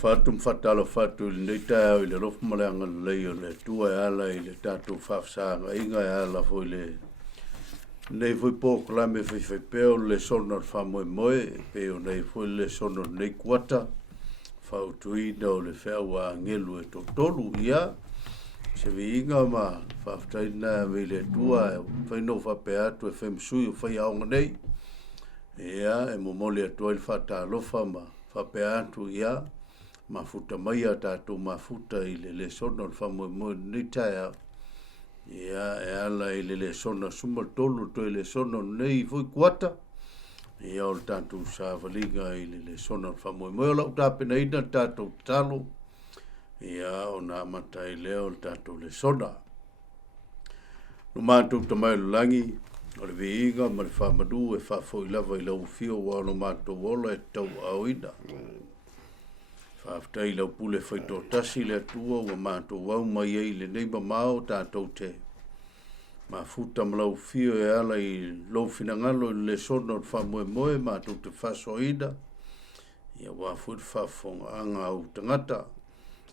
fatu mfatalo fatu il nei tau i le rofu maleanga lei o le tua e ala i le tatu whafsanga inga e ala fo i le nei fui pōku la me fai peo le sono al whamoe moe peo nei fui le sono nei kuata whautuina o le whea ngelu e totolu ia se vi inga ma whaftaina me le tua e whaino whape atu e whemsui o whai aonga nei ia e momole atua il whatalofa ma whape atu ia mafuta mai a tātou mafuta i le sona o whamoe moe ni taia. Ia e ala i le sona suma tolu to i le sona nei fui kuata. Ia o tātou sāwhalinga i le sona o whamoe moe o lau tāpena ina tātou talo. Ia o nā mata i leo o tātou le sona. No mātou tamai lulangi, o le viinga ma le whamadu e whafo i lava i lau fio wa no mātou ola e tau au ina. Whaftai lau pule whaito tasi le atua wa mātou wau mai ei le neiba mao tātou te. Ma futa malau fio e ala i lau finangalo i le sono o whamoe moe mātou te whasoina. Ia wafut whafonga anga au tangata.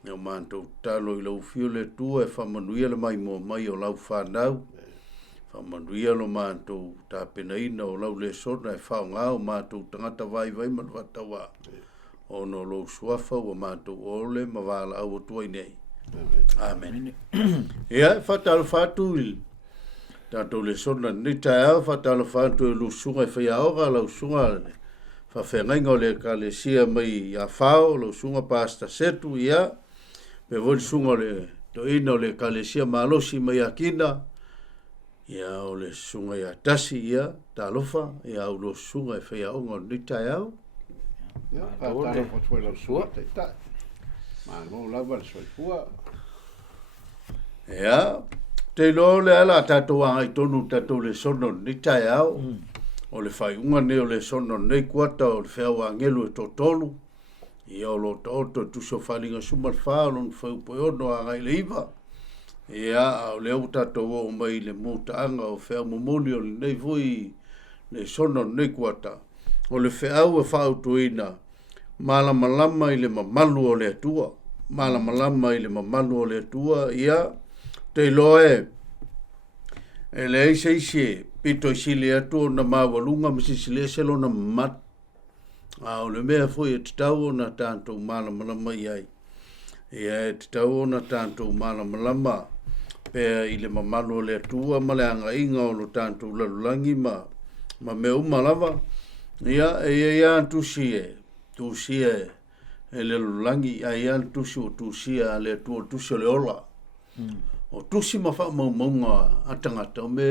Ia mātou talo i lau fio le atua e whamanuia le mai mo mai o lau whanau. Whamanuia lo mātou tāpenaina o lau le sono e whaonga o mātou tangata vai vai man watawa. Ono lo suafa wa mātou ole ma wala au tuai nei. Amen. Ia, whatalo whatu il. Tātou le sona ni tae au whatalo whatu lu sunga i whai aoga lau sunga. Whawhengainga o le ka le sia mai a whao lau sunga pasta setu ia. Pe voli sunga le to ina o le ka le sia malosi mai a kina. Ia o le sunga i a tasi ia. Talofa ia au lo sunga i whai aoga ni tae au. Ja, tātou whatoi lau sua, te tae. Mā ngō lau wala soifua. Ia, te lo le ala tātou angai tonu tātou le sono ni tae au. O le whai unga ne o le sono nei kuata o le whea ngelu e totolu. Ia o lo taoto tuso whalinga sumal whaalon whau poiono angai le iwa. Ia, o le au tātou o mai le mūtaanga o whea momoli o le nei vui le sono nei kuata. O le wheau e whautuina, malamalama i le mamalu o le atua. Malamalama i le mamalu o le atua, ia, te loe, e le eise ise, pito isi le atua na mawalunga, misi le selo na mat. O le mea fui e titau na tātou malamalama iai. Ia e titau na tātou malamalama, pea i le mamalu o le atua, ma le anga inga o lo tātou lalulangi ma me umalava. Ia e ia tusi e le lulangi a ia tusi o tusi a le tu tusi o le ola. O tusi ma wha maunga atangata o me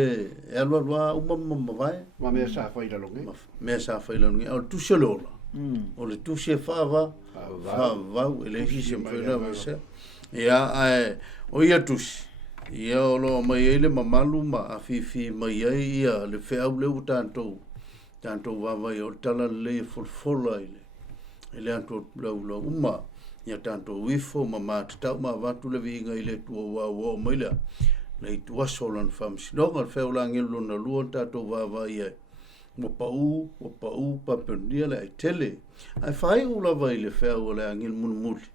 e alua umama vai. Ma mea sa whaila longi. Mea sa whaila longi. O tusi o le ola. O le tusi e whaava. Whaavau e le hisi se mwhaina wase. Ia o ia tusi. Ia o lo mai eile mamalu ma a fifi mai ai ia le wheau leu tātou. Tātou wawai o tala le fulfola ile. Ele anto lau uma. Ia tātou wifo ma mātatau ma watu le vinga ile tua wawa o maila. Nei tua solan whamsinonga al wheo la ngelo na lua tātou wawai ai. Mo pau papendia le ai tele. Ai whai ula vai le wheo le angil munumuli.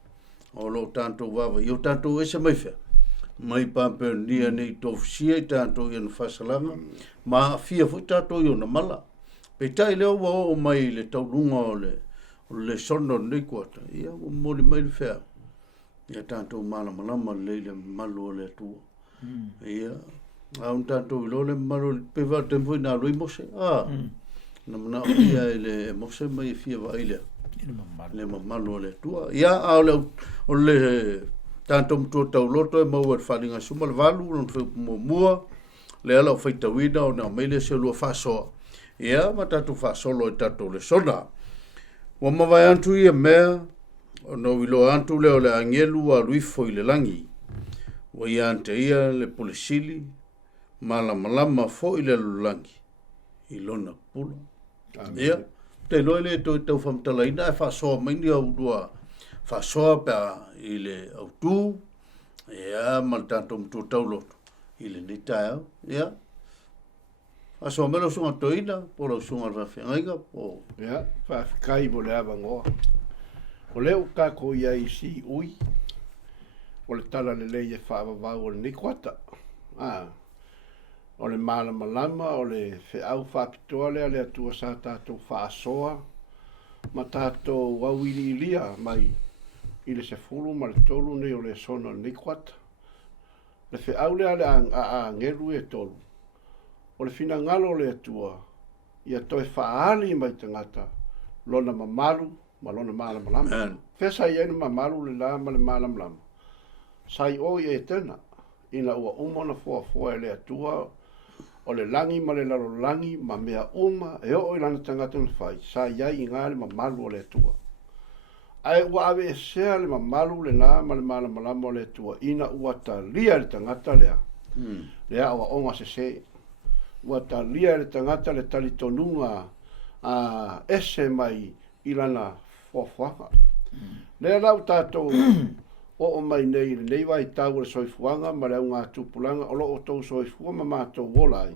O lo tātou wawai. O tātou ese mai whea. Mai papendia nei tofisia i tātou ian whasalanga. Ma fia fu tātou iona mala. Pe tai leo wa o mai le taurunga o le sono nei kuata. Ia o mori mai le whea. Ia tātou malamalama le malu o le atua. Ia. Aun tātou ilo le malu pe wa tempo ina lui mose. Na mana o ia le mose mai fia wa ile. Le malu o le atua. Ia o le tātou mtua tau loto e maua e whalinga suma le valu. Lon whau mua. Le ala o whaitawina o na meile se lua whasoa. Ia, ma tātou whaasolo e tātou le sona. Wa mawai antu ia mea, o no wilo antu leo le angelu a luifo i le langi. Wa ia ante ia le polisili, malamalama fo i le lulangi. I lona pula. Ia, te loe le tau whamtalaina e whaasoa maini au dua. Whaasoa pia i le autu. Ia, ma tātou mtu tauloto. I le nitai au. Ia. Aso melo sunga toina, po lo sunga rafengainga, po. Ja, whaafikai mo le awa ngoa. O leo kako ia I si ui. O le tala le leie whaavavau o le nikwata. O le malama o le whiau whapitoa lea le atua sa tātou whaasoa. Ma tātou wawiri ilia mai I le sefulu ma le tolu nei o le sona nikwata. Le whiau lea le a ngeru e tolu. O le fina ngalo le atua. Ia toi whaali mai tangata. Lona mamalu, ma lona malama. Fesa I enu mamalu le la ma le malama. Sai o e tena. Ina ua umona fua le atua. O le langi ma le laro langi ma mea uma e o ilana tangata na whai. Sa iai inga le mamalu o le atua. Ai ua ave e sea le mamalu le la ma le malama o le atua. Ina ua ta lia le tangata lea. Lea ua onga se. Ua ta lia le tangata le talitonunga ese mai ilana fuafuanga. Lea lau tātou o mai nei vai tau le soifuanga ma le ngā tupulanga o loo tau soifua ma mātou wolai.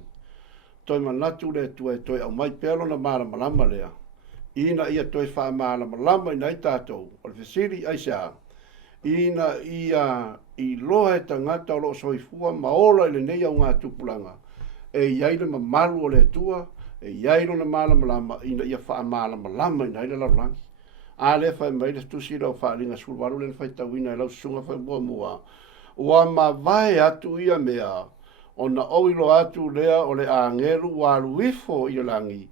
Toi manatu le tua e toi au mai pelo na malama lea. Ina ia toi wha malama I nei tātou o le fesiri aisea. Ina ia I loa e tangata o loo soifua ma ola le nei au ngā tupulanga. E iai le mamalu o le tua, e iai lo na malama ina ia wha malama I nei le laurangi. A le fai mai le tusi lau whaalinga skulwaru le fai tawina e lau sunga fai mua. Ua ma vai atu ia mea, o na oilo atu lea o le angeru walu ifo I langi.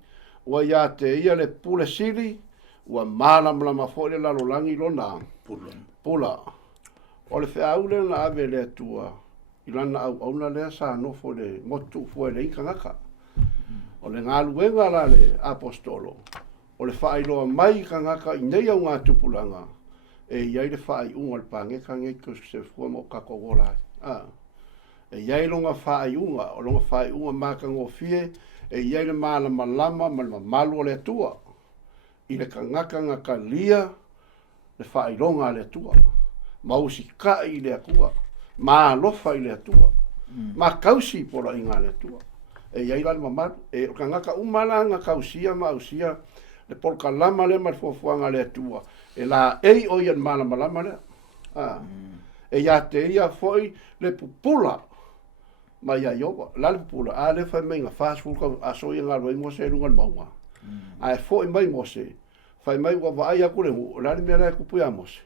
Ua ia te ia le pule sili, ua malama fo le lalo langi lo na. Pula. O le whea ule na ave le atua, ilana au na lea sa nofo le motu fo le inka ngaka. O le ngaluenga la le apostolo. O le whaailoa mai ka ngaka I nei au ngā tupulanga. E iai le whaai unga le pānge ka ngei kusu se fua mo kako wolai. E iai longa whaai unga, o longa whaai unga maka ngofie, e iai le malama ma le malu o le atua. I le ka ngaka lia, le whaai longa le atua. Mausi ka I le akua. Ma alofa I le atua. Ma kausi pora I ngā le atua. E iai la le mamalu. E ka ngaka umalanga kausia ma ausia, le polka lama le mal fuafuanga le atua. E la ei o ian malama le. E ia te ia foi le pupula. Ma ia iowa. La le pupula. A le fai menga fast food ka aso ia ngā roi mose runga le maunga. A e foi mai mose. Fai mai ua vaai aku le hu. La le mea le kupu ia mose.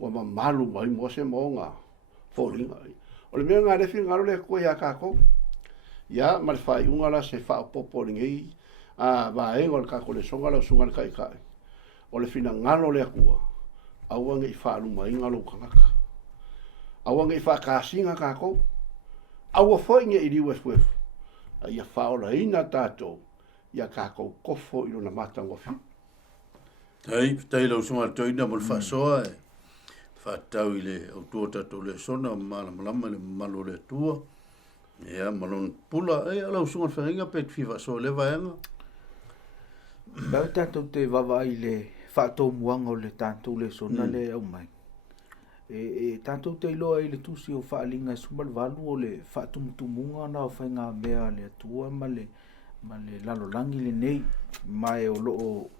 Ua ma malu mai mose maunga. Fōringa. O le mea ngā lefi ngaro le kua ia kako. Ia ma le fai unga la se wha popo ringei. Va e ngol ka ko le songa la sunga kai kai. O le fina ngalo le akua. Awange I wha aluma I ngalo kangaka. Awange I wha kāsinga kako. Awa whainge I riwe fuefu. Ia whaola ina tātou. Ia kako kofo I lona matanga fi. Hei, tai lau sunga toina mo le whasoa e. Whatau I le au tua tātou le sona malama le malo le tua. Ia malon pula e lau sunga whainga pet fi whasoa le vaenga. Bau tātou te wawa I le whātou muanga o le tātou le sona le au mai. E tātou te iloa I le tusi o whaalinga sumal walu o le whātumutumunga na o whainga mea le atua ma le lalolangi le nei. Mai o loo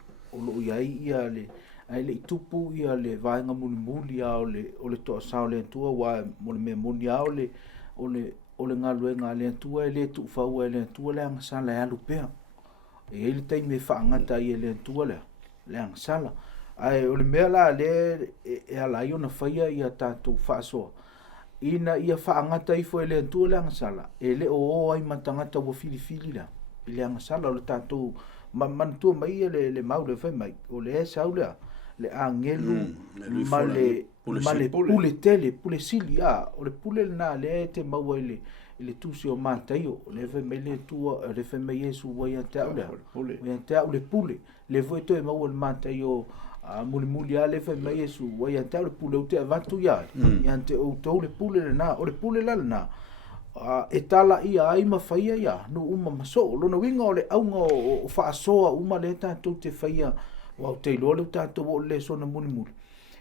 iai ia le ai le itupu ia le vaenga muli a o le toa sao le atua wa mo le mea muni a o le ngaluenga le atua e le tu whaua le atua le angasala e alu pea. E ele tai me whaangata I ele tua le angasala. Ai o le mea la le e alai o na whaia I a tātou whaasoa. Ina ia whaangata I fo ele tua le angasala. E le o ai matangata wa filifili la. I le angasala o le tātou manatua mai le mau le whai mai. O le e sau lea. Le angelu ma le pule tele, pule sili a. O le pule na le te maua le tusi o mātaio, le whai mai le tua, le whai mai Yesu wai an te au lea. Wai an te au le pule. Le voi toi maua le mātaio muli a le whai mai Yesu wai an te au le pule o te avatu ia. Ian te o tau le pule le na, o le pule la le na. E tala ia ai mawhaia ia, no uma maso. Lona winga o le aunga o whaasoa uma le tātou te whaia wau te iloa le tātou o le sona muli.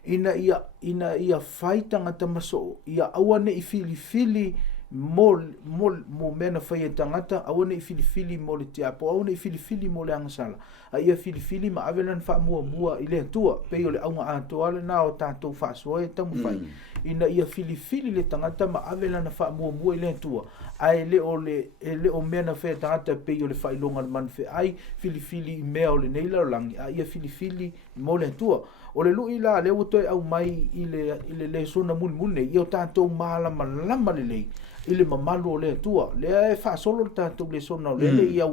Ina ia whaitanga ta maso, ia awane I fili mo mena fai tangata au nei filifili mo le tiapo au nei filifili mo le angasala a ia filifili ma avelan fa mua ile tua pe ole au ato ale na o tato fa so e tamu fai ina ia filifili le tangata ma avelan fa mua ile tua ai le o mena fai tangata pe ole fa ilonga man fe ai filifili me ole nei la langi a ia filifili mo le tua o le lui la le o toi au mai ile le sona mun nei io tato mala malama le ile mamalu o le tua le e fa solo tato le sona le ia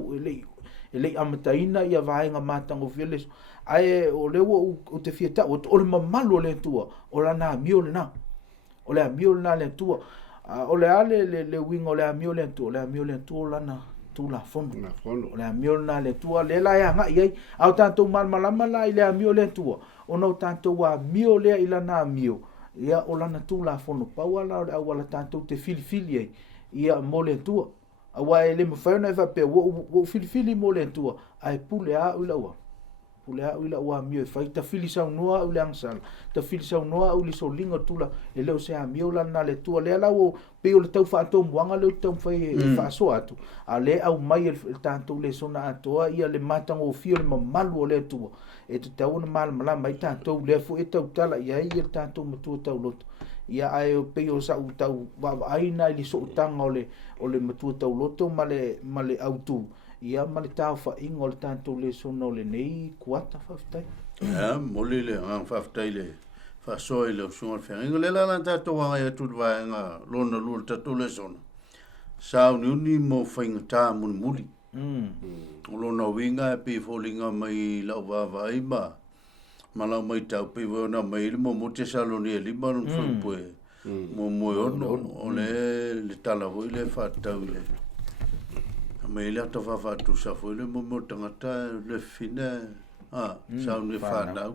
le amataina ia vaenga matango vele ai o le o te fieta o le mamalu o le tua o la na mio le na o le mio na le tua o le ale le wingo le mio le tua la na tu la fono o le mio na le tua le la ia nga ia au tato malama la ile mio le tua o no tato wa mio le ila na mio ia o lana tu la fono pauala au wala tato te filifili ia mole tua awa ele mafana va pe wo filifili mole tua ai pule a ula wa mio fai ta filisa noa ula ansal ta filisa noa uli so linga tula ele o se a mio lana le tua le ala o pe o le tau fa to mwanga le tau fai fa so atu ale au mai el tanto le sona atoa ia le matango o fio le mamalu o le tua e te tau na mala mai tanto le fu e tau tala ia ia tanto matu tau loto ia ai o pe o sa u tau wa ai na li so tanga o le matu tau loto male autu ia male tau fa ingol tanto le sona o le nei kuata faftai mole le faftai le fa so ile o sunga fenga le la tanto wa ia tu va nga lona lu tanto le sona sa ni mo fainga ta mun muli lona winga pe folinga mai la va ima mala mai tau pe na mai mo te saloni li man fu mo o le tala vo le fa tau le mai le to fa tu sa fo le mo tangata le fina sa ni fa na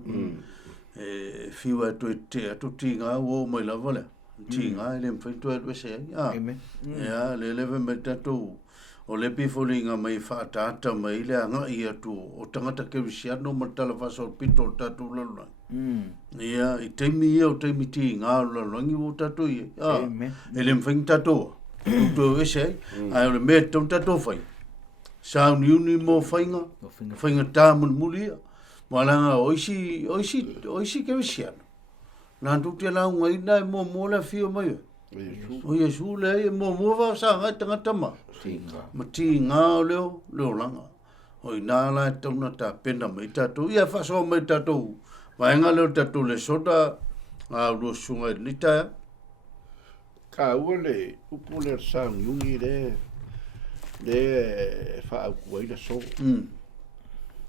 fiwa to tinga o mai la vola tinga le fa to e se ya le me tato o le pifolinga mai whaatata mai le anga ia tu o tangata ke visiano matala faso pito tatu lalo. Ia i teimi ia o teimi ti ngā lalangi o tatu ia. E le mwhaing tatu. Uto ese ai o le mea tau tatu whai. Sao niuni mo whainga. Whainga tā mulmuli ia. Malanga oisi ke visiano. Nā tutia lau ngai nai mo la fio mai. O Yesu le mo va sa ngai tangata ma. Mati ngā leo langa. O ina la tona ta pena mai tatu. Ia faso mai tatu. Vaenga leo tatu le soda. A uro sunga lita. Ka ua le upu le sa ngiungi le fa au kuai la so.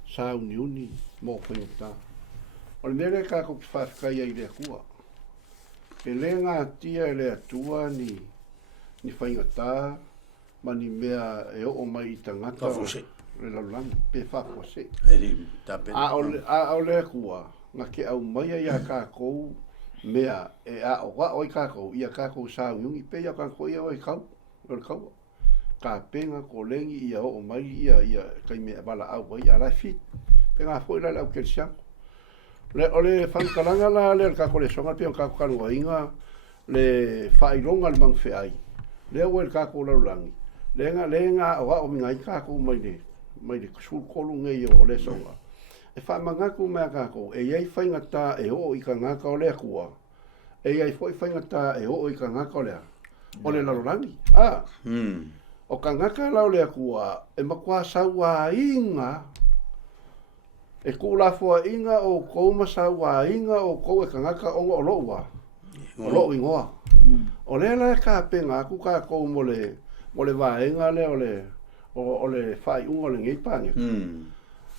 Sa ngiuni mo whaingata. O le mere ka ko ki whafkai ai le kua. E le ngā tia le atua ni whaingata. Mani mea e o mai i tangata le laulang pe whakose. A o le kua, ngā ke au mai ia kākou mea e a o wa oi kākou, ia kākou sa ungi pe ia kākou ia oi kau, oi kau. Ka penga ko lengi ia o mai ia kai mea bala au wai a lai fit. Pe ngā fo ila lau kelsiang. Le o le whankaranga la le kākou le songa pe o kākou kanua inga le whailonga le mang wheai. Le o el kākou laulangi. Lenga o minga i kako mai le sul kolu ngai o le songa. E fa mangaku mea kako e iai whaingata e o i ka ngaka o lea kua. E iai foi whaingata e o i ka ngaka o lea. O le lalorangi. O ka ngaka lau lea kua e makua saua inga. E kulafua inga o kouma saua inga o kou e ka ngaka onga o loua. O lou ingoa. O lea la ka penga aku ka kou mo le vaenga le o le fai unga le ngei pange.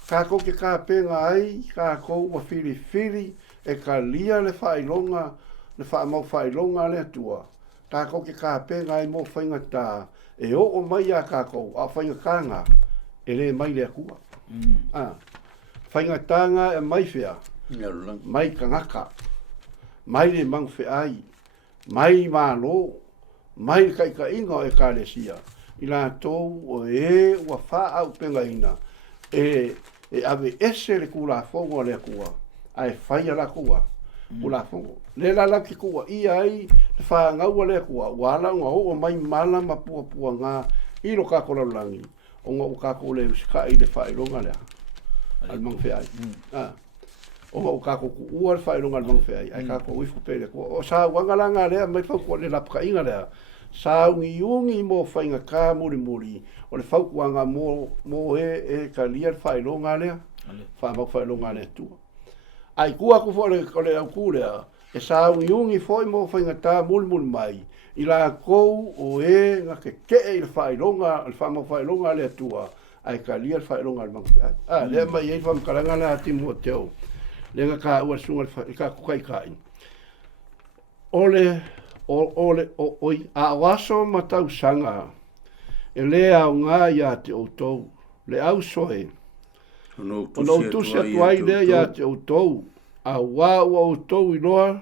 Ka ko ke ka penga ai, ka ko wa fili e ka lia le fai longa, le fai mau fai longa le atua. Ka ko ke ka penga ai mo whainga tā, e o mai a ka ko, a whainga kanga, e le mai le akua. Whainga tanga e mai whea, mai ka ngaka, mai le mang whea ai, mai malo, mai kai ka inga e ka le sia. I la tau o e ua wha au penga ina. E ave ese le kula fongo le kua. Ai whaia la kua. o la fongo le la ki ko ia ai fa nga wale ko wala nga o mai mala ma pu nga i lo ka ko langi o nga ka ko le ska i le fa i longa le al mang fe ai o nga ka ko u fa i longa al mang fe ai ka ko wi fu pele ko o sa wanga langa le mai fa ko le la ka inga le sa ungi mo fa inga ka muri o le fa ko nga mo e ka lia fa i longa le fa ma fa i longa le tu ai kua ku fo le au ku le e sa ungi foi mo fa inga ta mul mai i la kou o e nga ke i le whailonga, le whailonga le atua, ai ka lia le whailonga le mangwhai. Le mai e wham karanga le ati mua teo, le nga ka ua sunga le ka kukai kai. Oi, a waso matau sanga, e le au ngā ia te outou, le au soe, ono tusi atuai le ia te outou, a wā ua outou i loa,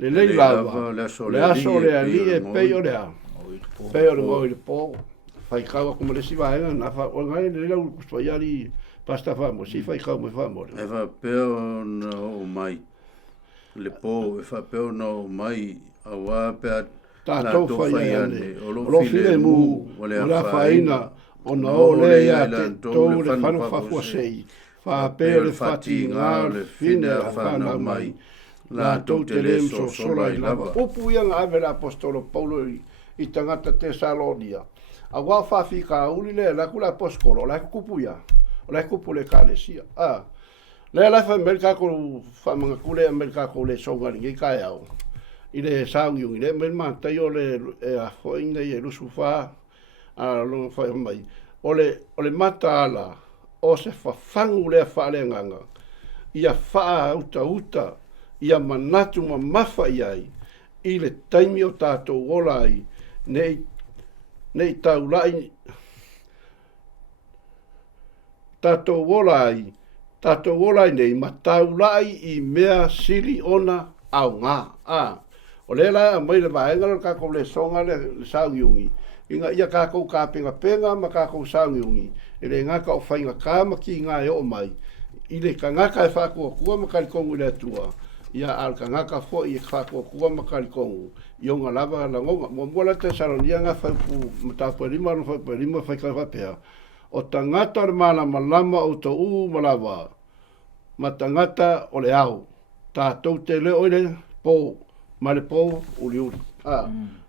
le lei lava, le aso le ali e peo le a. Peo le ngoi le po. Fai kawa kuma le siwa henga, na fa o ngai le lau kustua iari pasta famo, si fai kawa me famo. E fa peo na o mai, le po, e fa peo na o mai, a wā pea tātou fai ane, o lo file mu, o le a faina, o na o le ia te tau le whanu whafua sei, fa peo le whati ngā le fine a whana mai, la tau te leso sola i lava. Upu ia ngā ave la apostolo Paulo i tangata Tesalonia. A wā whawhi ka uli le la kula apostolo, la kupu ia, la kupu le kālesia. Le la wha Amerika ko whamanga kule Amerika ko le songa ringi kai au. I le saungiungi le men mantai o le a whoinga i e lusu wha, a longa whai mai. O le mata ala, o se whawhangu le a whale nganga. Ia wha uta, ia manatu ma mafa iai, i le taimi o tātou ola ai, nei taulai, tātou ola ai nei, ma taulai i mea sili ona au ngā. O le la, mai le vaenga le kako le songa le saungiungi, inga ia kako ka penga ma kako saungiungi, e le ngaka o whainga kāma ki ngā e o mai, i le ka ngaka e whakua kua ma karikongu le atua, ia al ka ngaka fo i whakua kua ma karikongu, i o ngā lava la ngonga, mo mwala te Salonia ngā whaipu, matapu rima, whaika whapea, o tangata le malama o ta malava, ma tangata o le au, tātou te leo ile po, ma le po uli.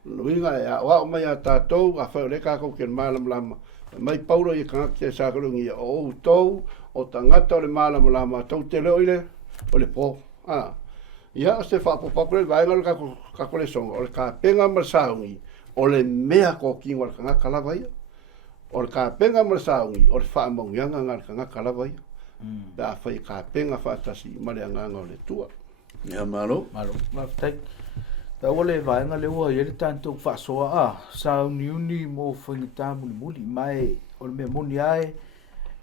Luinga e a wao mai a tātou, a whai o le kākou ke malama, mai Paulo i ka ngaki e sākarungi o tau, o tangata o le malama, tau te leo ile, o le po. Ia se whapopakure vaenga le kako le songa, o le ka penga masaungi, o le mea ko kinga le kanga kalawai, o le ka penga masaungi, o le whaamongianga ngā le kanga kalawai, da whai ka penga whaatasi ma le anganga o le tua. Ia malo. Maftai. Ta ole vaenga le ua i le tantou whaasoa sauniuni mo whaingita muli mai, o le mea moni ai,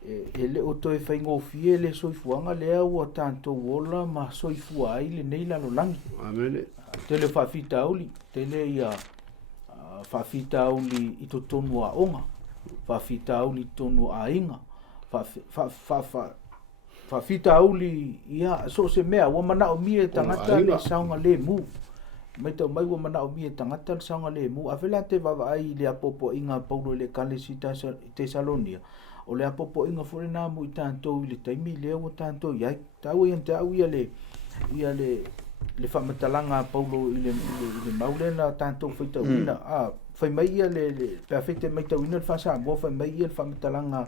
e le o toi whaingofie le soifuanga lea ua tātou ola ma soifua ai le nei lalo langi. Amene. Te le whawhita auli, te le ia whawhita auli i to tonu a onga, whawhita auli i tonu a inga, whawhita auli ia so se mea, ua mana o mie tangata le saunga le mu. Mai tau mai ua mana o mie tangata le saunga le mu, a whela te wawa ai le apopo inga Paulo le kalesi Tesalonia. O le apopo inga fore nā mu i tātou i le taimi lea o tātou iai. Tau ian te au ia le whamatalanga Paulo i le maulena tātou whaita uina. Whai mai ia pēr whaita mai tau ina le whasa mua, whai mai ia le whamatalanga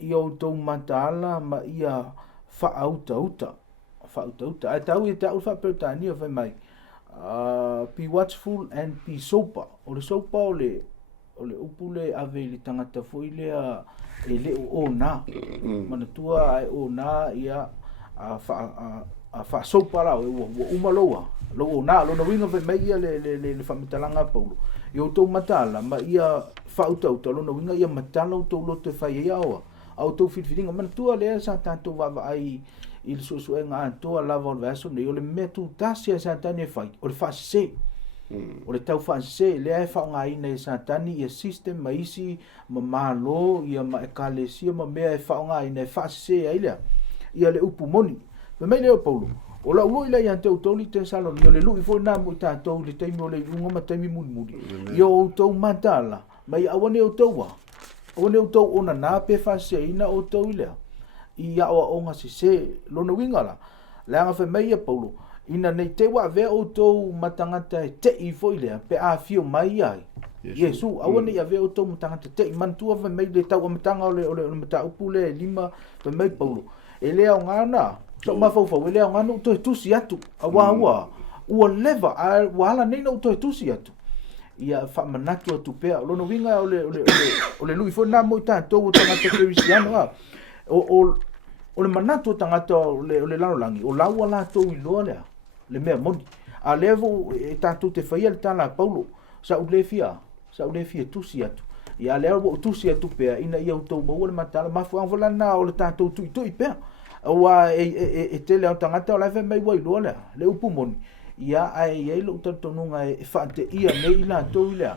i au tau mataala ma ia whaauta. Ai tau ia te au whapeutania whai mai. Be watchful and be sober. O le sober o le upule ave le tangata foi lea e le o na mana tua ai o na ia a fa sopara o umaloa lo o na lo no winga ve mai ia le famitalanga Paulo yo to matala ma ia fa auto lo no winga ia matala to lo te fa ia o auto fitinga mana tua le sa tanto va ai il so nga to lava o verso ne o le metu tasia sa tane fai o le fa se o le tau whaase, lea e whaonga ina e satani, ia system, ma isi, ma malo, ia ma ekalesia, ma mea e whaonga ina e whaase ai lea, ia le upu moni. Me mai leo Paulo, O la ulu ila ia te utou li te salo ni o le lui fo na mo tatou le taimi o le unga ma taimi muni. Ia o utou matala. Mai awane utou wa. Awane utou ona na pe fase ina utou ilea. Ia o onga se lona winga la. Le anga fe mai Paulo. Ina nei te wa ve utou matangata te I fo ilea pe a fio mai ai. Yesu awane ia ve utou matangata te mantua fe mai le tau matanga o le mata upu le lima fe mai Paulo. Ele o ngana so mafau ele o ngana to tusi atu awa ua leva a wala nei no to tusi atu ia fa manatu atu pe lo no winga o le lui fo na mo tanto o tanga te Cristiano o le manatu tanga to le lalo langi o la wala to I lo le me moni a levo e tanto te faia le tala Paulo sa u le fia tusi atu ia le o tusi atu pe ina ia to bo le matala mafu an vola na o le tanto tu pe wa e tele o tangata o la fe mai wai lo le upu moni ia ai lo tatonunga e fa te ia nei la to ile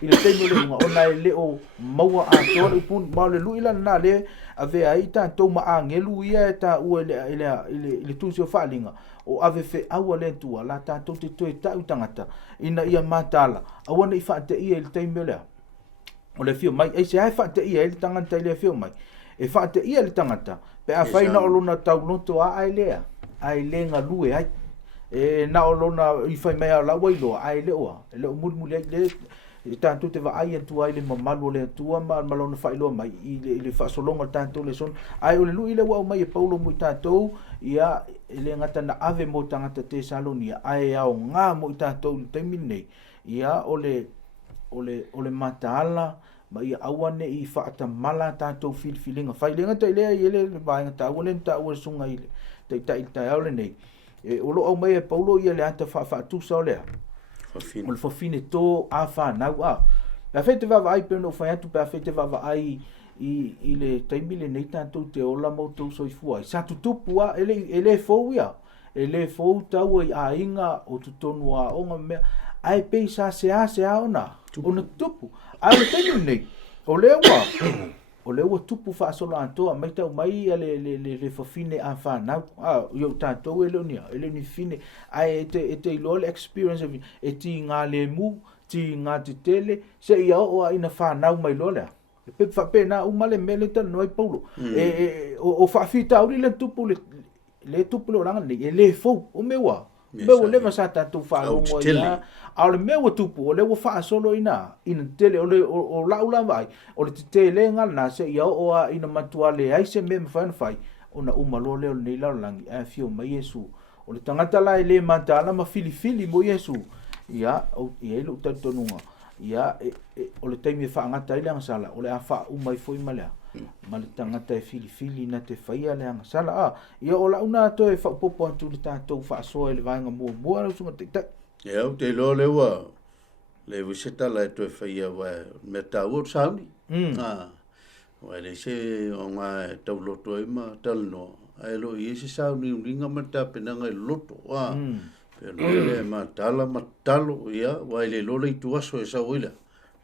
ile te no le ona le o maua a to le upu ma le luila na le ave ai tanto ma angelu ia ta u ile tu se falinga o ave fe au le tu la tanto te to ta tangata ina ia matala awana I fa te ia ile te mele o le fio mai ai se ai fa te ia ile tangata ile fio mai e fa te ia le tangata pe a fai na o lona tau loto a ai lea lue ai e na o lona I fai mai a la wailo ai lea le o mulmuli ai le tanto te va ai atu ai le mamalu le atua ma lona fai loa mai I le whaasolonga tanto le son ai o le lui le wau mai e Paulo mui tanto ia le ngata na ave mo tangata te Salonia ai au ngā mo I tanto le taimini nei ia o le mataala ma ia awane I faata mala tatou filfilinga failinga te ile ile vainga tawane tawe sunga ile te tai ole nei e o lo au mai Paulo ia le ata fa tu sa ole o le fine to a fa na wa la fete va vai pe no fa atu pe fete va vai I le taimile nei tatou te ola mo tou soifua sa tutupu a ele fouia ele fou tau a inga o tutonu a onga me ai pe sa se ona tupu ai le taimi nei o lewa tupu fa solo antoa mai tau mai le fofine a fa na yo tanto ele ni fine ai te lo experience e ti nga le mu ti nga te tele se ia o ina fa na mai lo le pe fa pe na uma le mele tan noi Paulo o fa fita uri le tupu le tupu lo ranga ni le fo o mewa Meu le masa tatu fa o ia a le meu tupu o le wo fa solo ina tele o laula vai o le tele ngal na se ia o ina matua le ai se mem fan fai ona uma lo le nei la langi a fio mai Yesu o le tangata la le matala ma fili mo Yesu ia o ia lo tatonunga ia o le taimi fa ngata ile sala o le afa uma foi malea ma le tangata e fili na te faia le anga sala ia o la una to e fa popo atu le tatou fa so le vanga mo le sunga te ia o te lo le wa le visita la to e faia wa me ta o sauni wa le se o nga tau loto e ma talno ai lo i se sauni ringa ma ta penanga loto pero le ma talo ia wa le lo le tu aso e sa oila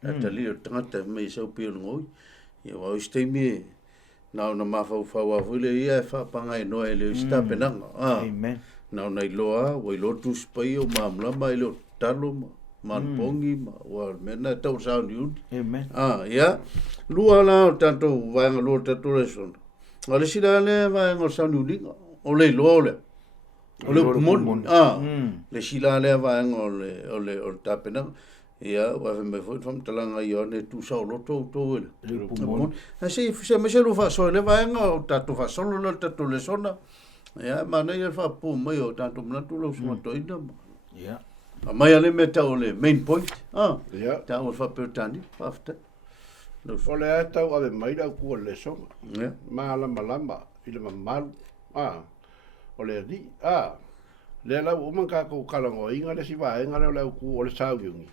tali o tangata me sa pio ngoi ia wa istemi na mafau wa vule ia fa panga no ele sta penanga amen na nei loa wa lo tu spai o mamla mai lo talo man pongi wa mena tau sa ni amen ia lua la tanto va lo tanto reson ale sila le va ngo sa ni linga o le lo le o le mon le sila le va ngo le o tapena ia wa me foi fam talanga io ne tu sa lo to le pumon asi se me se lo fa so le va ngo tanto fa solo lo tanto le sona ia ma nei fa pu mai o tanto na tu lo so to ina ia mai ale me ta ole main point ia ta o fa per tani after o le ata o ave mai la ku le so malama ile mamal o le di le la o man ka ko kala ngo inga le si va inga le ku o le sa yungi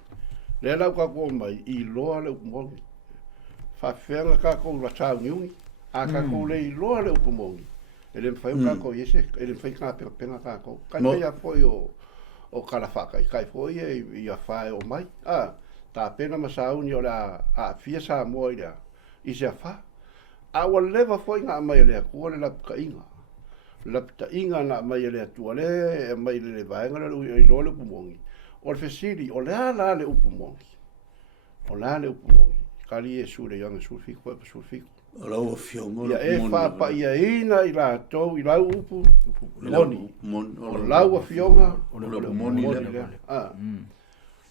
le la ka ko mai I lo le mo fa fenga ka ko la sa yungi a ka ko le lo le ku mo ele fai ka ko yese ele fai ka pena ka ko ka ya foi o kala fa kai foi ia fa o mai ta pena ma sa uni o la a fia sa mo ida I se fa a o leva foi nga mai le ku le la ka inga lapta inga na mai le atua le mai le vaenga le lo le pumongi o le fesili o le ala le upumongi o la le upumongi kali e su le yanga su fiku pa su fiku o la o fiongo ia e fa pa ia ina i la to i la upu moni o la o fionga o le moni le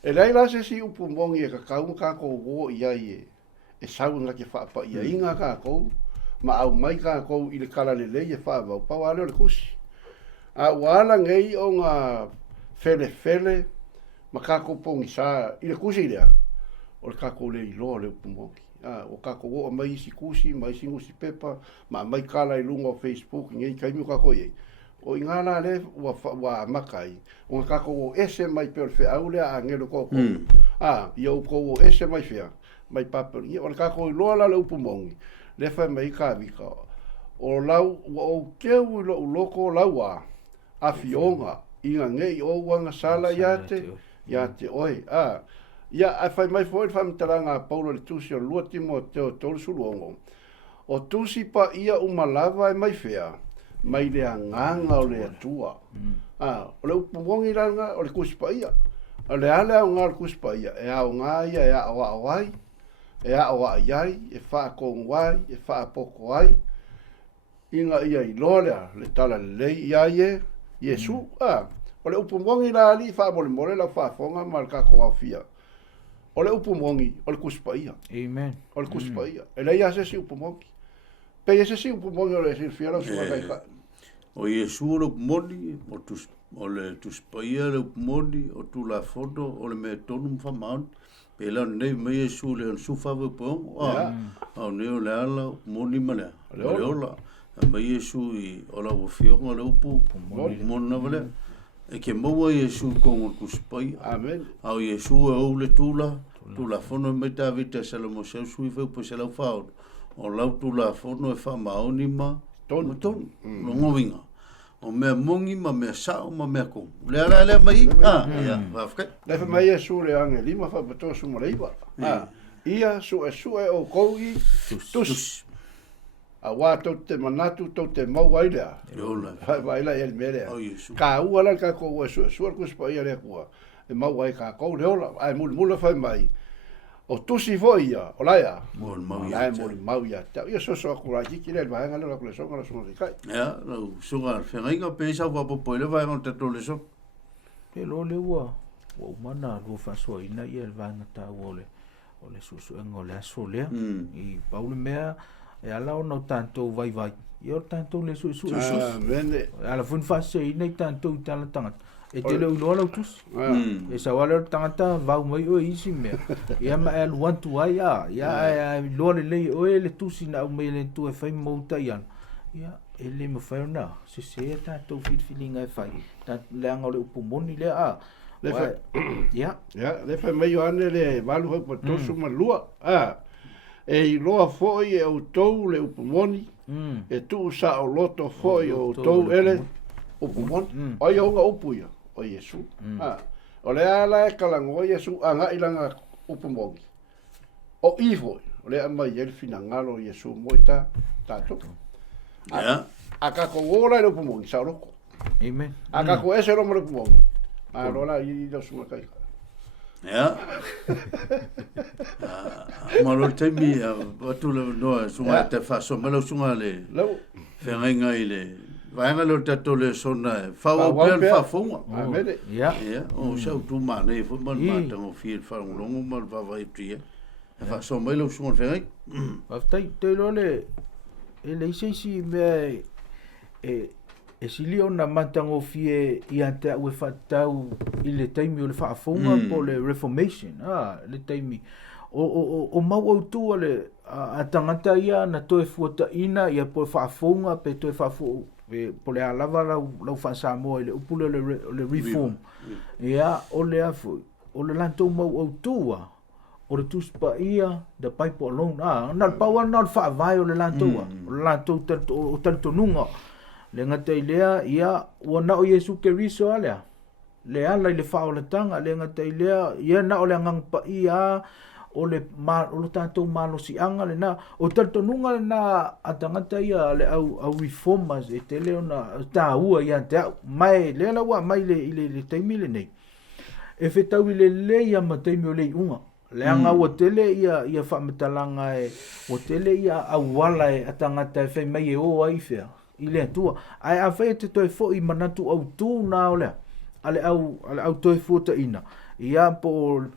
e lai la se si upumongi e kakau ka ko wo ia e sau nga ke fa pa ia inga ka ko ma au mai ka ko i le kala le e fa va pa wale le kusi a wala ngei o nga fele ma ka ko pongi sa i le kusi lea o le ka ko le ilo le upumongi o ka ko o mai si kusi mai si ngusi pepa ma mai kala i lunga o Facebook ngei kai mi ka ko ye o ingana le wa makai o ka ko ese mai pe fe aule a ngelo ko yo ko ese mai fia mai papa i o ka ko lo la le upumongi le fa mai ka vika o lau o keu lo loko laua a fionga inga ngei o wanga sala yate oi ia a fa mai foi fa mtaranga paulo le tusi o lua Timoteo tolu suluongo o tusi pa ia umalava e mai fea mai le anganga o le atua o le upumongi ranga o le kuspa ia o le ale au ngar kuspa ia e au ngai e au awai e awa ai e fa ko wai e fa poko ai inga ia i lola le tala le ia ye Yesu o le upumongi la ali fa mo le la fa fonga mal ka ko afia o le upumongi o le kuspa ia amen o le kuspa ia e le ia se si upumongi pe se si upumongi o le si fiala su kai ka o Yesu lo moni o le tuspa ia le upumoni o tu la foto o le me tonu fa maun pela nei me su le su fa po o ne o la moni mala le ola me su i o la o fio o le upu mon na vale e ke mo Yesu con o tuspai amen au Yesu o le tula fono me David se lo mo se su i fe po se la fa o la tu la fono e fa mauni ma ton no movinga o mea mongi ma mea sao ma mea ko le ala le mai ia va fka le fa mai su le ange lima fa to su mo leiva ia su e o kogi tus a wa to te manatu to te mau ai le fa vai la el mele ka u ala ka ko su ko spa ia le ko e mau ai ka ko le ola ai mul fa mai o tusi voia o laia mau ia ia so ko la ki le va ngalo la colección la so kai ya lo sunga fenga pesa va po le va on te le so e lo le wa mana lo fa so ina ia va ngata o le so ngole so le i paulo mea e ala no tanto vai io tanto le so vende ala fun fa se ina tanto tala tanga e te le ulo ala tus e sa wala tangata va mai o isi me ia ma el want to ia lo le o le tusi na me le tu e fai mo ta ia ele me fai na se ta to feeling ai fai ta le anga le upumoni le le fa le fa mai ane le valu ho po to su malua e loa foi e o tou le upumoni e tu sa o loto foi o tou ele upumoni o ia unga upuia o Yesu o le ala e kalango o Yesu anga ilanga upumongi o ivo o le ama i elfina ngalo Yesu moita tato a kako ora le upumongi sa roko amen a kako ese lo mo le upumongi a lola i lo sunga kai ya ma lo te mi tu le no sunga te fa so me lo sunga le fenga ile vai ngalo te tole sona fa o pe fa fonga ya o sa tu ma ne fo ma tango fil fa un longo mal va vai tria fa so me lo sunga fenga va tai te lo le ele si me e sili ona matango fie ia te ue fatau i le taimi o le whaafonga po le Reformation, le taimi. O mau au tua le a tangata ia na toe fuata ina ia po le whaafonga pe toe whaafo po le alava lau whaasamoa i le upule le Reform. Ia o le afu, o le lantou mau au tua o le tuspa ia the pipe alone. Na le paua na le whaavai o le lantou o le lantou o talitonunga. Le ngata i lea ia ua na o Yesu Keriso alea le ala i le whaolatanga le ngata i lea ia na o le angangpa ia o le tātou malosianga le na o tatonunga le na atangata ia le au reformers e te leo na tāua ia te au mai le laua mai le taimile nei e whetau i le ia ma taimi o le unga le anga o tele ia whamatalanga o tele ia awala e atangata e whai mai e o ai whea i le atua ai a whai te toi fo i manatu au tū nā o lea ale au toi fota ina ia po le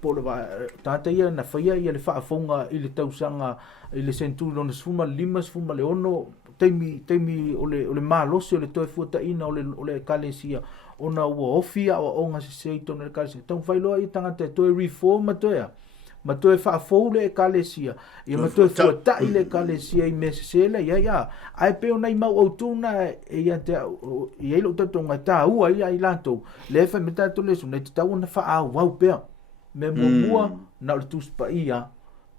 tata ia na whaia ia le whaafonga i le tausanga i le senturi ona sfuma le ono teimi o le malosi o le toi fota ina o le kalesia ona ua ofia o onga se seito na le kalesia tau whailoa i tangata e toi reforma toia ma toe whaafou le kalesia ia ma toe fuatai le kalesia i mese sela ia ai peo nei mau au tūna ia te ia ilo tatonga tā ua ia i lantou le whai me tātou lesu nei te tau na wha wau pea me mua na o le tuspa ia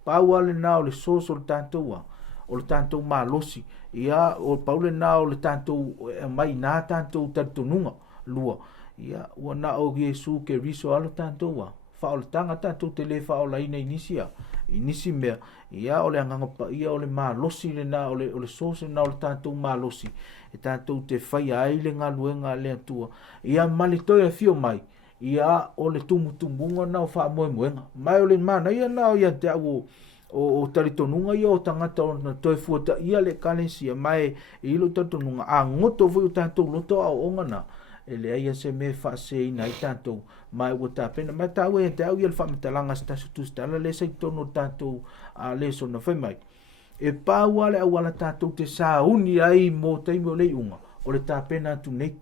paua le na o le soso le tātoua o le tātou malosi ia o paule na o le tātou mai nā tātou tatonunga lua ia ua na o Jesu ke riso alo tātoua whaoletanga tātou te le whaolaina inisi mea ia o le angangapa ia o le malosi le na o le sose na o le tātou malosi e tātou te whai ai le ngā luenga le atua ia malitoia fio mai ia o le tumutumunga na o wha moemoenga mai o le mana ia na o ia te au o taritonunga ia o tangata o na toi fuata ia le kalesia mai i ilo taritonunga a ngoto vui o tātou loto au ongana ele ia se me fa se ina i tātou mai ua tāpena mai tāu e te au ia le whamatalanga stasutu le seitono tātou a le sona whai mai e pāua le awala tātou te sāuni ai mō teimo le unga o le tāpena atu nei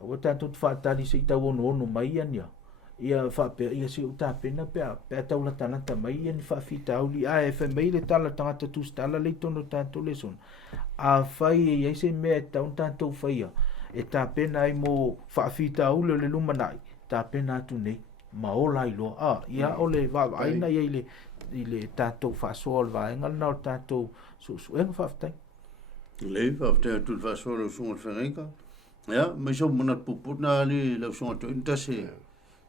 ua tātou te whaatari se i tau ono mai ania ia whapea ia se o tāpena pea tau la tanata mai ia ni whawhita au li a e whai mai le tala tangata tu stala le tono tātou le sona a whai e ia se mea tau tātou whaia e tāpena ai mō whaafita au le lumanai, tāpena atu nei, ma o lai loa. Ia o le aina ia i le tātou whaasoa o le vaenga, na o tātou suenga whaaftai. Le whaaftai atu le whaasoa le usunga le whengaika. Ia, mai so muna pupuna ali le usunga to intase,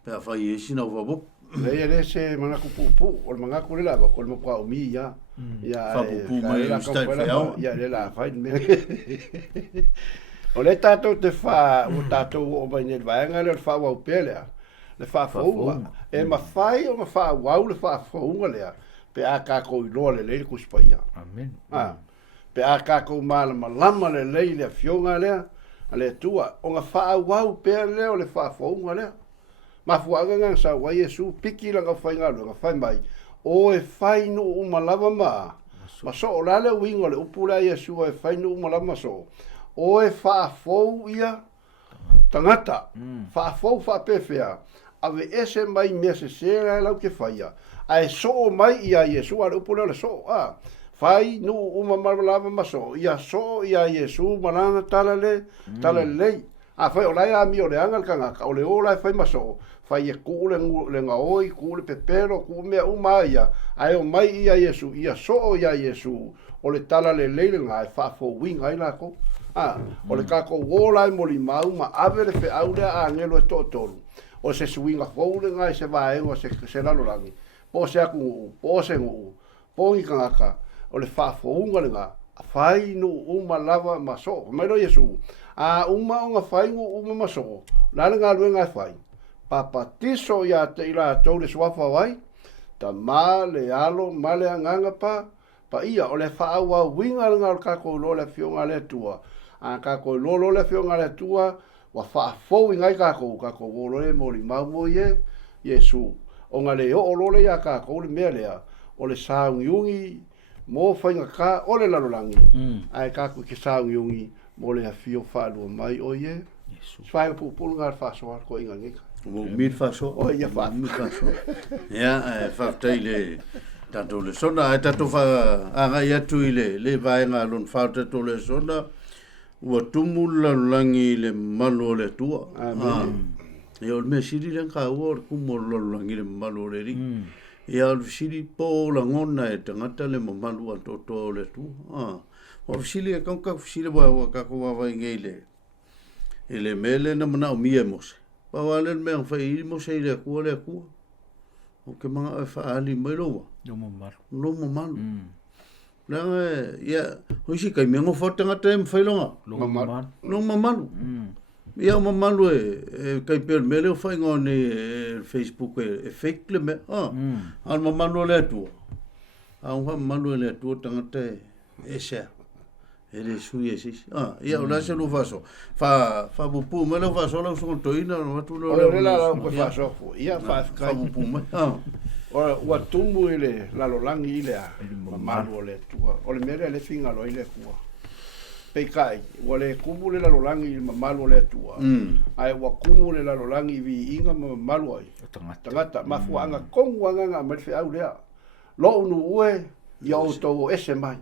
pea whai e sina wabop. Le se mana kupupu, o le mga kule lava, o le mapua umi ia. Whapupu mai e stai wheau. Ia, le la whai me. O le tātou te wha, o tātou o mai ne vaenga le wha wau pelea, le wha whaunga. E ma whai o ma wha wau le wha whaunga lea, pe a kākou i loa le leile kuspaia. Amen. Pe a kākou ma lama le leile a fionga lea, a le tua, o nga wha wau pea lea o le wha whaunga lea. Ma fuanga ngang sa wa Yesu piki la nga whainga lu, nga whai mai, o e whai no umalava maa. Ma so o lale wingo le upula Yesu o e whai no umalava ma so. O e whaafou ia tangata, whaafou whaapewhea, awe ese mai mea se sera e lau ke whaia, a e so mai ia Yesu, a upule le so, whai nu uma marmalava maso, ia so ia Yesu, marana tala lei, a whai o lai a mi o le angal kangaka, o le o lai whai maso, whai e kuu le ngaoi, kuu le pepero, kuu mea umaia, a e o mai ia Yesu, ia so ia Yesu, o le tala le leile ngai, whaafou winga i lako, o le kako wola mo li mau ma ave le fe aule a ngelo to tolu o se swinga foule ngai se vai o se lalo langi po se aku po se ngu po i kanga o le fa fo unga nga fai no uma lava maso mai ro Yesu a uma nga fai ngu uma maso la nga lu nga fai papa tiso ya te ila to le swafa wai ta male alo male nganga pa ia o le fa wa winga nga kako lo le fionga le tua a kako lolo le fionga le tua wa fa fo ingai kako wolo le moli mau ye Yesu o ngale o lole ya kako le melea o le saungiungi mo fainga ka o le lalolangi ai kako ki saungiungi mo le fio fa lu mai o ye Yesu fai pu ngar fa so ko inga ngika mo mir fa so o ye fa ya fa taile tanto le sona tanto fa anga ya tuile le vaenga lon fa tanto le sona ua tumula langi le malo le tua. Amen. E o me siri le ka ua kumo langi le malo le ri. E o siri po la ngona e tangata le mamalu a toto le tua. O siri e kanka siri wa kako wa vai ngele. E le mele na mana o mie mose. Pa wale me ang fai mose le kua le kua. o ke manga e whaali mai loa. No mamalu. No mamalu. Langa ia hoisi kai mengo fotanga te mwhailonga. No mamalu. No mamalu. Ia mamalu e kai per mele o whainga ne Facebook e fake le me. Al mamalu le atua. Au mamalu le atua tangata e share. Ele sui e sis. Ia o lase no faso. Fa bupu me lo faso la so toina no tu lo. Ole la ko faso. Ia fa Fa bupu me. Ua tumu ile lalolangi ile a mamalu ole tua. Ole mele le finga lo ile kua. Pei kai, ua le kumu le lalolangi i mamalu ole tua. Ai ua kumu le lalolangi vi inga mamalu ai. Tangata, mafuanga kongu anga mai fe au lea. Lo unu ue, ia o tau ese mai.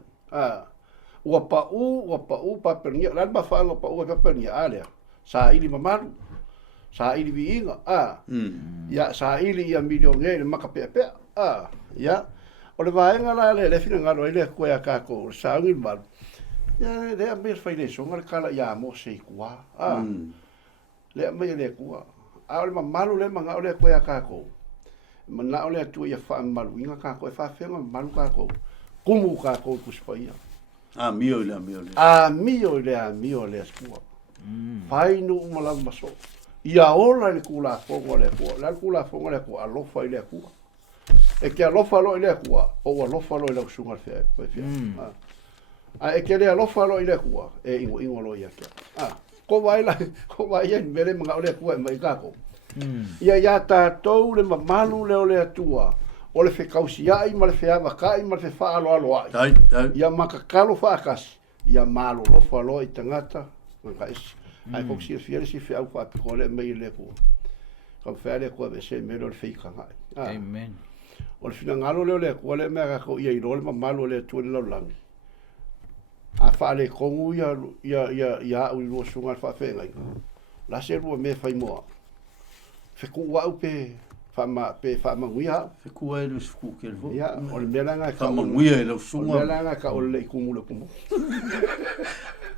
Ua pa'u papernia, lan mafuanga pa'u papernia alea. Sa ili mamalu. Sa ili vi inga, ya sa ili ia milionge le maka pea pea, ya o le vaenga la le fina ngalo ile ko ya kako sa ngil mal ya le a mer faile so ngal kala ya mo se kwa le me le kwa a le malu le manga le ko ya kako mana ole tu ya fa malu inga kako fa fe malu kako kumu kako kuspaia mio le skua fai no mala maso ia ola le kula fonga le ko la kula fonga le ko alofa ile ko e ke alofa lo ile ko o alofa lo ile sunga fe e ke le alofa lo ile ko e ingo lo ia ke ko vai ia mele mga ole ko mai ka ko ia ta tou le mamalu le ole atua o le fe kausia ai ma le fe ava kai ma le fe fa alo ai ia maka kalo fa kas ia malo lo fa lo i tangata nga isi ai ko si fiel si fe au fa ko le me le ko ko fa le ko be se me lo fe kanga amen o le fina ngalo le ko le me ga ko ia i lo le mamalo le tu le lang a fa le ko ia u lo sunga fa fe ngai la se ru me fa mo fe ku wa pe fa ma nguia fe ku ai lo sku ke vo ia o le me langa fa ma nguia lo sunga le langa ka o le kumu le kumu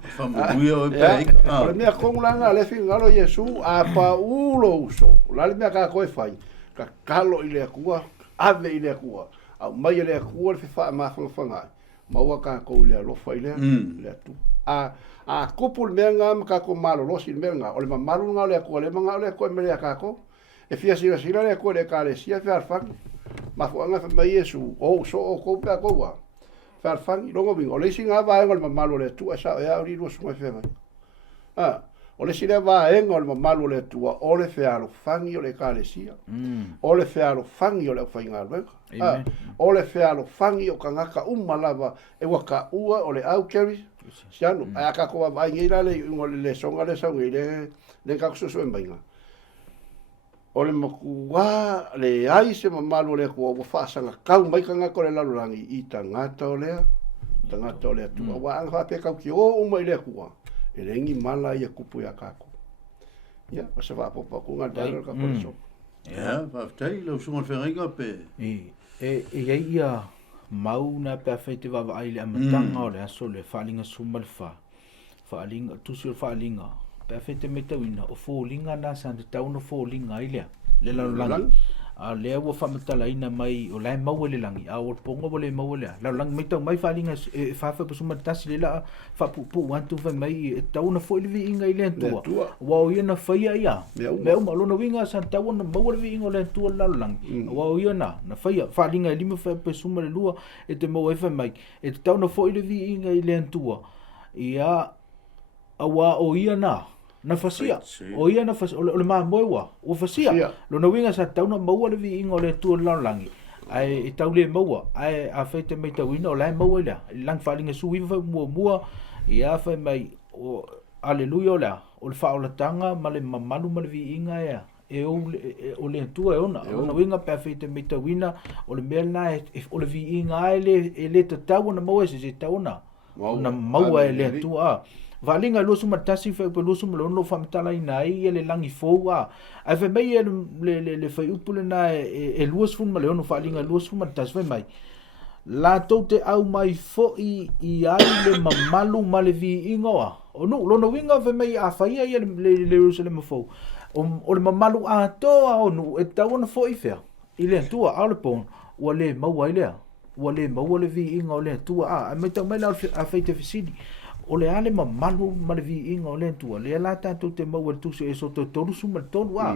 Famugui o pe. O me con langa le fin galo Yesu a pa ulo uso. La le me ka ko fai. Ka kalo ile kua, ave ile kua. Au mai ile kua le fa ma fanga. Ma wa ka ko le lo fai le tu. A couple me nga ka ko malo lo sin me nga. O le malu nga le ko le nga le ko me le ka ko. E fia sira le ko le ka le sia fa fa. Ma fo nga fa mai Yesu. O so o ko pa ko wa. Farfangi longo bingo le singa va engol mamalo le tu asa ya ri lo suma fe mai o le singa va engol mamalo le tu o le fe alo fangi o le kalesia o le fe alo fangi o le fainga albe o le fe alo fangi o kangaka umalava e waka ua o le au keri siano aka ko va ngira le ngol le songa le sa le ka so mbainga o le makua le ai se mamalu le ko fa sanga kau mai kanga ko le lalulangi i tangata o le tu wa ang fa pe kau ki o mai le ku e le ngi mala ia kupu ya kako ya o se va popa ku nga dalo ka ko so ya va tai lo sunga feringa pe e ia mau na pe fete va ai le amatanga o le aso le falinga sumalfa falinga tu sul falinga perfecte metawina o folinga na sa tau no folinga ile le langi a le wa famatala ina mai o lai mau le langi a o pongo le mau le la lang metau mai falinga fa fa pusuma tasi le la fa pu wantu fa mai tau no fo le inga ile tua wa o ina fa ia me o malo no winga sa tau no mau le inga le tua la langi wa o ina na fa ia falinga lima fa pusuma le lua e te mau fa mai e tau no fo le inga ile tua ia awa o ia na fasia o ia na fas o le ma moewa o fasia lo na winga sa tau na maua le vi ingo le tu langi ai tau le maua ai a fete me tau ina o le maua le lang falinga sui fa mua ia fa mai o aleluia la o le fa o le tanga ma le mamalu ma le vi inga ia o le tu e ona o na winga pe fete me tau ina o le mena o le vi inga le tau na maua se tau na maua le tu valinga lo suma tasi fe pe lo suma lo famtala ina i le langi foa ai fe mai le fe upule na e luas fun ma le no valinga luas fun tas fe mai la tote au mai fo i ai le mamalu ma le vi ingoa o no lo no winga fe mai a faia le Jerusalem fo o le mamalu a to o no e tau na fo i fe ile tua ale pon ua le maua ile ua le maua le vi inga o le tua a mai tau mai la a feite fisidi o le ale malu ma le vi inga o le tua le la tanto te maua tu se so to tolu suma tolu a